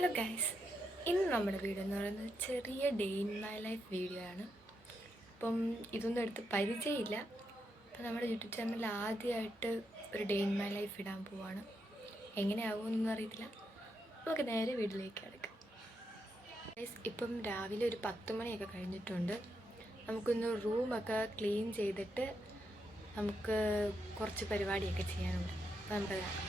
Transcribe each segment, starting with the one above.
Hello guys, ഇന്ന് നമ്മുടെ video എന്ന് പറയുന്നത് ചെറിയ day in my life video ആണ്. അപ്പം ഇതൊന്നും എടുത്ത് പരിചയമില്ല. അപ്പം നമ്മുടെ യൂട്യൂബ് ചാനലിൽ ആദ്യമായിട്ട് ഒരു ഡേ ഇൻ മൈ ലൈഫ് ഇടാൻ പോവാണ്. എങ്ങനെയാവുമെന്നൊന്നും അറിയത്തില്ല. നമുക്ക് നേരെ വീട്ടിലേക്ക് കിടക്കാം. ഗൈസ്, ഇപ്പം രാവിലെ ഒരു 10 മണിയൊക്കെ കഴിഞ്ഞിട്ടുണ്ട്. നമുക്കൊന്ന് റൂമൊക്കെ ക്ലീൻ ചെയ്തിട്ട് നമുക്ക് കുറച്ച് പരിപാടിയൊക്കെ ചെയ്യാനുണ്ട്. അപ്പം നമുക്കത് കാണാം.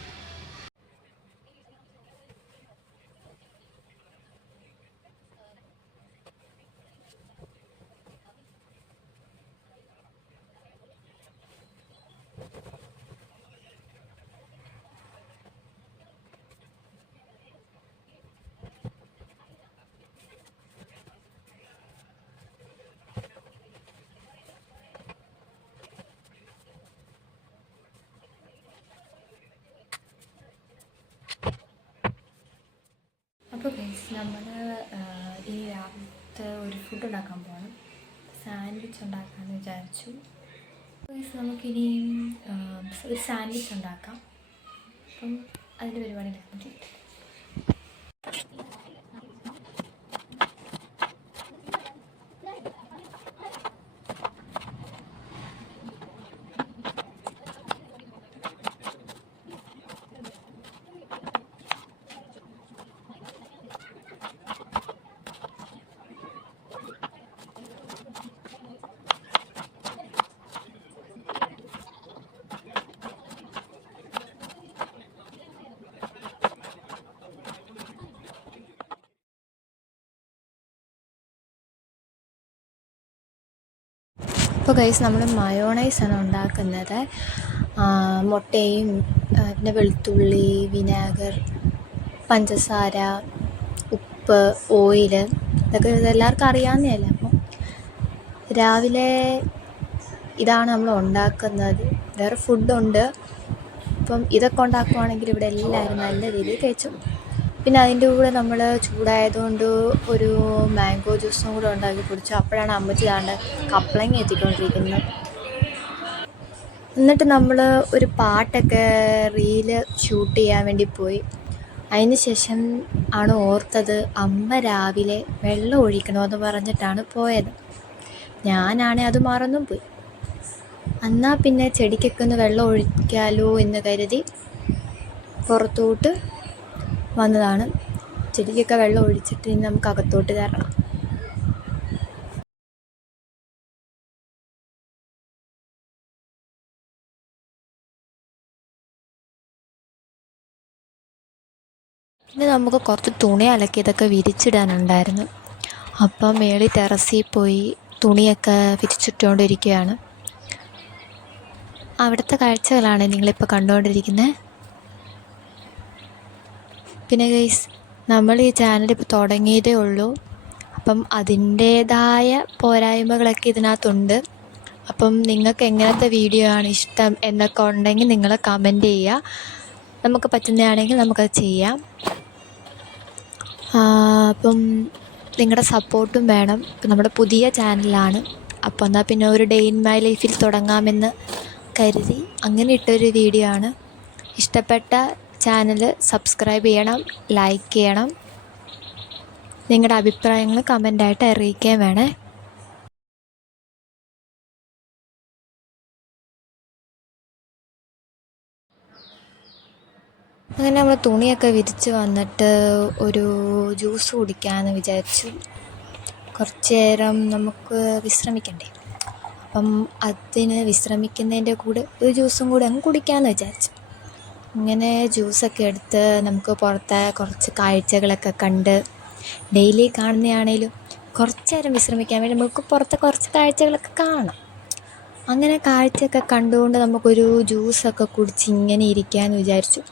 അപ്പോൾ ഗൈസ്, നമ്മൾ ഈ രാവിലത്തെ ഒരു ഫുഡ് ഉണ്ടാക്കാൻ പോകണം. സാൻഡ്വിച്ച് ഉണ്ടാക്കാമെന്ന് വിചാരിച്ചു. ഗൈസ്, നമുക്കിനിയും ഒരു സാൻഡ്വിച്ച് ഉണ്ടാക്കാം. അപ്പം അതിൻ്റെ പരിപാടിയിലൊക്കെ ചെയ്യും. അപ്പോൾ ഗൈസ്, നമ്മൾ മയോണൈസാണ് ഉണ്ടാക്കുന്നത്. മുട്ടയും പിന്നെ വെളുത്തുള്ളി, വിനാഗർ, പഞ്ചസാര, ഉപ്പ്, ഓയിൽ, ഇതെല്ലാവർക്കും അറിയാവുന്നതല്ലേ. അപ്പം രാവിലെ ഇതാണ് നമ്മൾ ഉണ്ടാക്കുന്നത്. വേറെ ഫുഡുണ്ട്. അപ്പം ഇതൊക്കെ ഉണ്ടാക്കുവാണെങ്കിൽ ഇവിടെ എല്ലാവരും നല്ല രീതിയിൽ കഴിച്ചു. പിന്നെ അതിൻ്റെ കൂടെ നമ്മൾ ചൂടായതുകൊണ്ട് ഒരു മാംഗോ ജ്യൂസും കൂടെ ഉണ്ടാക്കി കുടിച്ചു. അപ്പോഴാണ് അമ്മച്ചി താണ്ട് കപ്ലങ്ങ എത്തിക്കൊണ്ടിരിക്കുന്നത്. എന്നിട്ട് നമ്മൾ ഒരു പാട്ടൊക്കെ റീല് ഷൂട്ട് ചെയ്യാൻ വേണ്ടി പോയി. അതിന് ശേഷം ആണ് ഓർത്തത് അമ്മ രാവിലെ വെള്ളം ഒഴിക്കണമെന്ന് പറഞ്ഞിട്ടാണ് പോയത്. ഞാനാണെ അത് മറന്നും പോയി. എന്നാൽ പിന്നെ ചെടിക്കൊക്കെ ഒന്ന് വെള്ളം ഒഴിക്കാലോ എന്ന് കരുതി പുറത്തോട്ട് വന്നതാണ്. ചെടിക്കൊക്കെ വെള്ളം ഒഴിച്ചിട്ട് ഇനി നമുക്ക് അകത്തോട്ട് കയറണം. പിന്നെ നമുക്ക് കുറച്ച് തുണി അലക്കിയതൊക്കെ വിരിച്ചിടാനുണ്ടായിരുന്നു. അപ്പം മേളിൽ ടെറസിൽ പോയി തുണിയൊക്കെ വിരിച്ചിട്ടുകൊണ്ടിരിക്കുകയാണ്. അവിടുത്തെ കാഴ്ചകളാണ് നിങ്ങളിപ്പോൾ കണ്ടുകൊണ്ടിരിക്കുന്നത്. പിന്നെ ഗൈസ്, നമ്മൾ ഈ ചാനൽ ഇപ്പോൾ തുടങ്ങിയതേ ഉള്ളൂ. അപ്പം അതിൻ്റേതായ പോരായ്മകളൊക്കെ ഇതിനകത്തുണ്ട്. അപ്പം നിങ്ങൾക്ക് എങ്ങനത്തെ വീഡിയോ ആണ് ഇഷ്ടം എന്നൊക്കെ ഉണ്ടെങ്കിൽ നിങ്ങൾ കമൻറ്റ് ചെയ്യുക. നമുക്ക് പറ്റുന്നതാണെങ്കിൽ നമുക്കത് ചെയ്യാം. അപ്പം നിങ്ങളുടെ സപ്പോർട്ടും വേണം. ഇപ്പം നമ്മുടെ പുതിയ ചാനലാണ്. അപ്പോൾ എന്നാൽ പിന്നെ ഒരു ഡേ ഇൻ മൈ ലൈഫിൽ തുടങ്ങാമെന്ന് കരുതി അങ്ങനെ ഇട്ടൊരു വീഡിയോ ആണ്. ഇഷ്ടപ്പെട്ട ചാനൽ സബ്സ്ക്രൈബ് ചെയ്യണം, ലൈക്ക് ചെയ്യണം. നിങ്ങളുടെ അഭിപ്രായങ്ങൾ കമൻ്റായിട്ട് അറിയിക്കുകയും വേണേ. അങ്ങനെ നമ്മൾ തുണിയൊക്കെ വിരിച്ച് വന്നിട്ട് ഒരു ജ്യൂസ് കുടിക്കാമെന്ന് വിചാരിച്ചു. കുറച്ച് നേരം നമുക്ക് വിശ്രമിക്കണ്ടേ. അപ്പം അതിന് വിശ്രമിക്കുന്നതിൻ്റെ കൂടെ ഒരു ജ്യൂസും കൂടെ അങ്ങ് കുടിക്കാമെന്ന് വിചാരിച്ചു. ഇങ്ങനെ ജ്യൂസൊക്കെ എടുത്ത് നമുക്ക് പുറത്തെ കുറച്ച് കാഴ്ചകളൊക്കെ കണ്ട്, ഡെയിലി കാണുന്നതാണേലും കുറച്ച് നേരം വിശ്രമിക്കാൻ വേണ്ടി നമുക്ക് പുറത്തെ കുറച്ച് കാഴ്ചകളൊക്കെ കാണാം. അങ്ങനെ കാഴ്ചയൊക്കെ കണ്ടുകൊണ്ട് നമുക്കൊരു ജ്യൂസൊക്കെ കുടിച്ച് ഇങ്ങനെ ഇരിക്കാമെന്ന് വിചാരിച്ചു.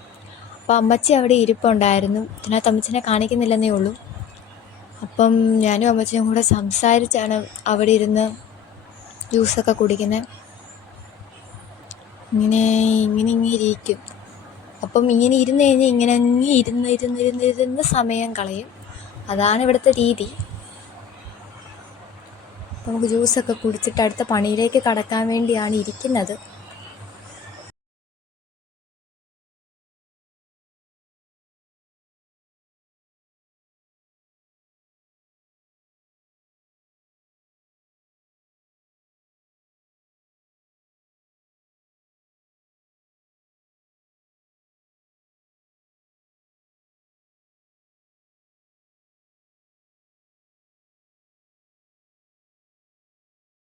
അപ്പോൾ അമ്മച്ചി അവിടെ ഇരിപ്പുണ്ടായിരുന്നു. ഇതിനകത്ത് അമ്മച്ചിനെ കാണിക്കുന്നില്ലെന്നേ ഉള്ളൂ. അപ്പം ഞാനും അമ്മച്ചിയും കൂടെ സംസാരിച്ചാണ് അവിടെ ഇരുന്ന് ജ്യൂസൊക്കെ കുടിക്കുന്നത്. ഇങ്ങനെ ഇരിക്കും. അപ്പം ഇങ്ങനെ ഇരുന്ന് കഴിഞ്ഞാൽ ഇങ്ങനെ അങ്ങ് ഇരുന്ന് സമയം കളയും. അതാണ് ഇവിടുത്തെ രീതി. നമുക്ക് ജ്യൂസൊക്കെ കുടിച്ചിട്ട് അടുത്ത പണിയിലേക്ക് കടക്കാൻ വേണ്ടിയാണ് ഇരിക്കുന്നത്.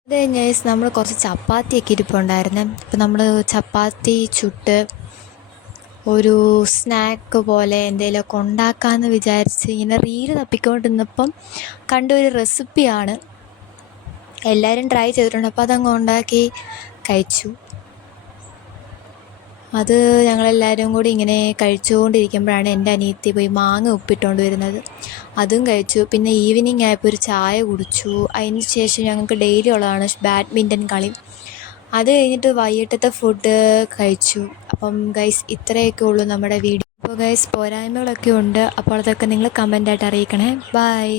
അത് കഴിഞ്ഞ് നമ്മൾ കുറച്ച് ചപ്പാത്തിയൊക്കെ ഇരിപ്പുണ്ടായിരുന്നേ. അപ്പം നമ്മൾ ചപ്പാത്തി ചുട്ട് ഒരു സ്നാക്ക് പോലെ എന്തെങ്കിലുമൊക്കെ ഉണ്ടാക്കാമെന്ന് വിചാരിച്ച് ഇങ്ങനെ റീല് തപ്പിക്കൊണ്ടിരുന്നപ്പം കണ്ട ഒരു റെസിപ്പിയാണ്. എല്ലാവരും ട്രൈ ചെയ്തിട്ടുണ്ട്. അപ്പോൾ അതങ്ങ് ഉണ്ടാക്കി കഴിച്ചു. അത് ഞങ്ങളെല്ലാവരും കൂടി ഇങ്ങനെ കഴിച്ചുകൊണ്ടിരിക്കുമ്പോഴാണ് എൻ്റെ അനിയത്തി പോയി മാങ്ങ ഉപ്പിട്ടുകൊണ്ട് വരുന്നത്. അതും കഴിച്ചു. പിന്നെ ഈവനിങ് ആയപ്പോൾ ഒരു ചായ കുടിച്ചു. അതിന് ശേഷം ഞങ്ങൾക്ക് ഡെയിലി ഉള്ളതാണ് ബാഡ്മിൻ്റൺ കളി. അത് കഴിഞ്ഞിട്ട് വൈകിട്ടത്തെ ഫുഡ് കഴിച്ചു. അപ്പം ഗൈസ് ഇത്രയൊക്കെ ഉള്ളൂ നമ്മുടെ വീഡിയോ. അപ്പോൾ ഗൈസ് പോരായ്മകളൊക്കെ ഉണ്ട്. അപ്പോൾ അതൊക്കെ നിങ്ങൾ കമൻ്റായിട്ട് അറിയിക്കണേ. ബൈ.